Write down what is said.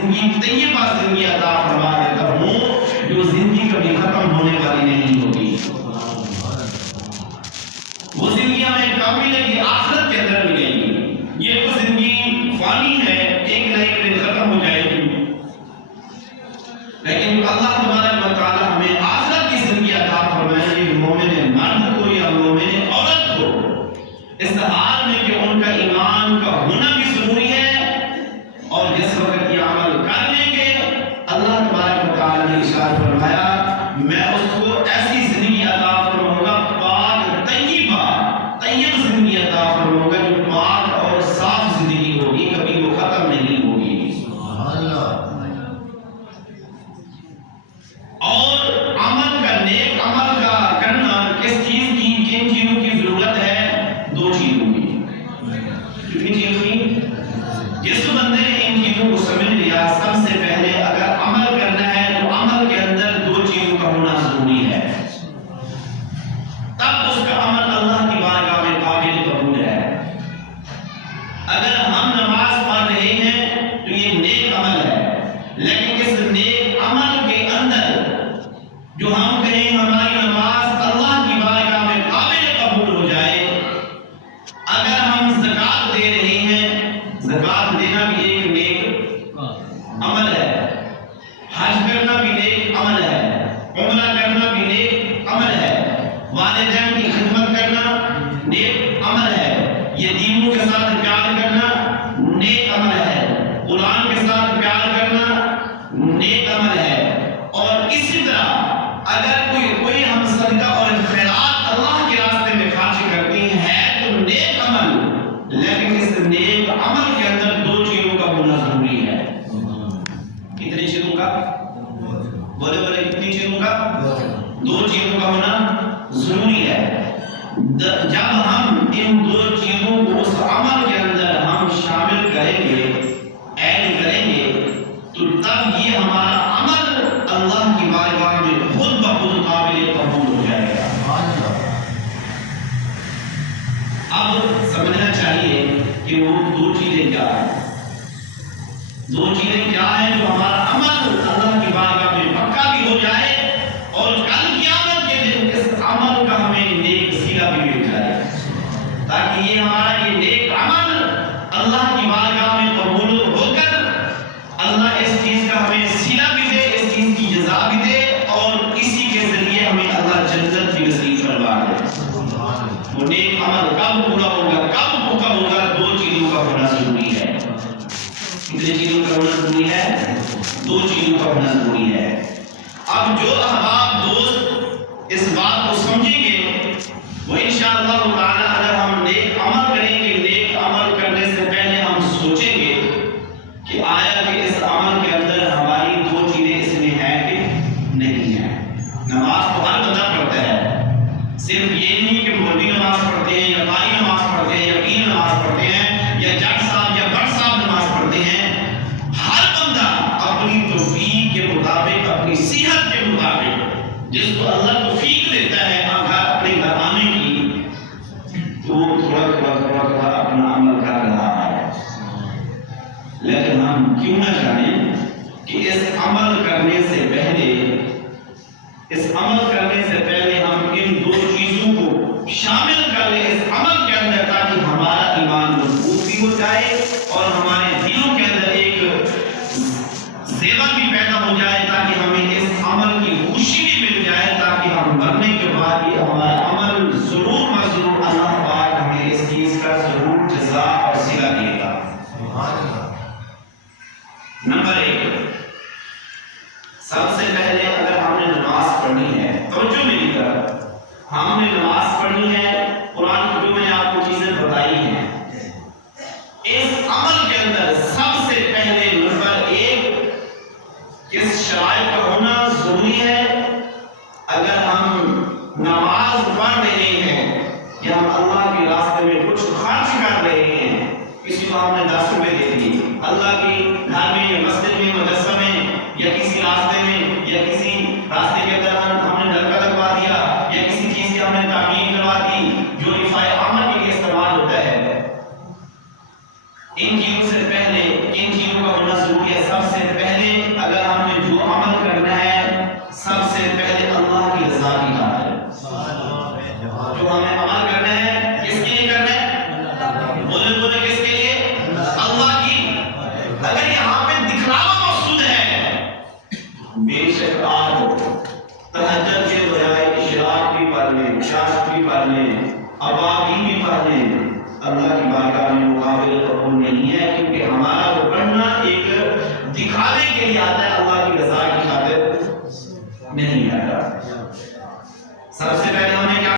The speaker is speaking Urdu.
زندگی طیبہ زندگی عطا فرما دیتا ہوں جو زندگی کبھی ختم ہونے والی نہیں ہوگی. وہ زندگی ہمیں کامل ہے کہ آخرت کے اندر ملے گی. یہ تو زندگی فانی ہے، ایک نہ ایک دن ختم ہو جائے گی، لیکن اللہ تبارک و تعالی ہمیں آخرت کی زندگی عطا فرمائے گی. مومن مرد کو یا مومن عورت کو اس حال میں کہ ان کا ایمان کا ہونا بھی ضروری ہے، اور جس وقت یہ عمل کر لیں گے اللہ تبارک و تعالی نے ارشاد فرمایا میں اس کو ایسی زندگی عطا فرماؤں گا، پاک طیب زندگی عطا فرماؤں گا جو پاک اور صاف زندگی ہوگی، کبھی وہ ختم نہیں ہوگی. اور عمل کا نیک عمل کا کرنا کس چیز کی، کن چیزوں کی ضرورت ہے؟ دو چیزوں کی. کتنی چیزوں کی؟ جس بندے نے ان چیزوں کو سمجھ لیا، سب سے پہلے اگر عمل کرنا ہے تو عمل کے اندر دو چیزوں کا ہونا ضروری ہے، تب اس کا عمل اللہ کی بارگاہ میں قابل قبول ہے. اگر ہم نماز پڑھ رہے ہیں تو یہ نیک عمل ہے، لیکن اس نیک عمل کے اندر جو ہم کہیں ہماری نماز اللہ کی بارگاہ میں قابل قبول ہو جائے. اگر ہم زکوٰۃ دے رہے ہیں، زکوٰۃ دینا بھی ایک نیک عمل ہے، حج کرنا بھی نیک عمل ہے، عمرہ کرنا بھی نیک عمل ہے، والدین کی خدمت کرنا نیک عمل ہے، یتیموں کے ساتھ پیار کرنا نیک عمل ہے، قرآن کے ساتھ پیار کرنا نیک عمل ہے. اور اسی طرح اگر کوئی ہم صدقہ اور خیرات اللہ کے راستے میں خرچ کرتے ہیں تو نیک عمل، لیکن اس نیک عمل کے اندر دو چیزوں کا ہونا ضروری ہے. کتنی چیزوں کا؟ بولے بولے کتنی چیزوں کا؟ دو چیزوں کا ہونا ضروری ہے. جب ہم ان دو چیزوں کو اس عمل کے اندر ہم شامل کریں گے، ایڈ کریں گے، تو تب یہ ہمارا عمل اللہ کی بارگاہ میں خود بخود قابل قبول ہو جائے گا. اب سمجھنا چاہیے کہ وہ دو چیزیں کیا ہیں. دو چیزیں کیا ہیں جو ہمارا عمل اللہ کی بارگاہ میں پکا بھی ہو جائے اور کل قیامت کے دن اس عمل کا ہمیں نیک صلہ بھی مل جائے، تاکہ یہ ہمارا یہ نیک عمل اللہ کی بارگاہ میں قبول ہو کر اللہ اس چیز کا ہمیں صلہ بھی دے، اس چیز کی جزا بھی دے، اور اسی کے ذریعے ہمیں اللہ جنت بھی نصیب فرما دے. وہ نیک عمل کب پورا ہوگا، کب پورا ہوگا؟ دو چیزوں کا ہونا ضروری ہے. کتنے چیزوں کا ہونا ضروری ہے؟ دو چیزوں کا ہونا ضروری ہے. اب جو احباب دوست اس بات کو سمجھیں گے وہ انشاءاللہ تعالی اگر ہم نیک عمل کریں گے، نیک عمل کرنے سے پہلے ہم سوچیں گے کہ آیا کہ اس عمل کے اندر ہماری دو چیزیں اس میں ہیں کہ نہیں ہیں. نماز تو ہر بندہ پڑھتا ہے، صرف یہ نہیں کہ مولوی نماز پڑھتے ہیں یا قاری نماز پڑھتے ہیں یا پیر نماز پڑھتے ہیں یا جج صاحب یا بٹ صاحب نماز پڑھتے ہیں. ہر بندہ اپنی توفیق کے مطابق، اپنی صحت کے مطابق، جس کو اللہ توفیق دیتا ہے اپنے گھر آنے کی، تو وہ تھوڑا اپنا عمل کر رہا ہے. لیکن ہم کیوں نہ جانیں کہ اس عمل کرنے سے پہلے ہم ان دو چیزوں کو شامل کر لیں اس عمل کے اندر، تاکہ ہمارا ایمان مضبوط بھی ہو جائے اور ہمارے دلوں کے اندر ایک زیور بھی پیدا ہو جائے، تاکہ ہمیں اس عمل کی خوشی بھی مل جائے، تاکہ ہم مرنے کے بعد یہ ہمارا عمل ضرور مضرور اللہ پاک ہمیں اس چیز کا ضرور جزا اور صلہ دے گا. نمبر ایک، سب سے پہلے اگر ہم نے نماز پڑھنی ہے، توجہ میری طرف، ہم نے نماز پڑھنی ہے، قرآن کی جو میں نے آپ کو چیزیں بتائی ہیں، اس عمل رکعات تہجد کے بجائے اشراق بھی پڑھ لیں، شاست بھی پڑھ لیں، ابابی بھی پڑھ لیں، اللہ کی بارگاہ میں مقابل قبول نہیں ہے۔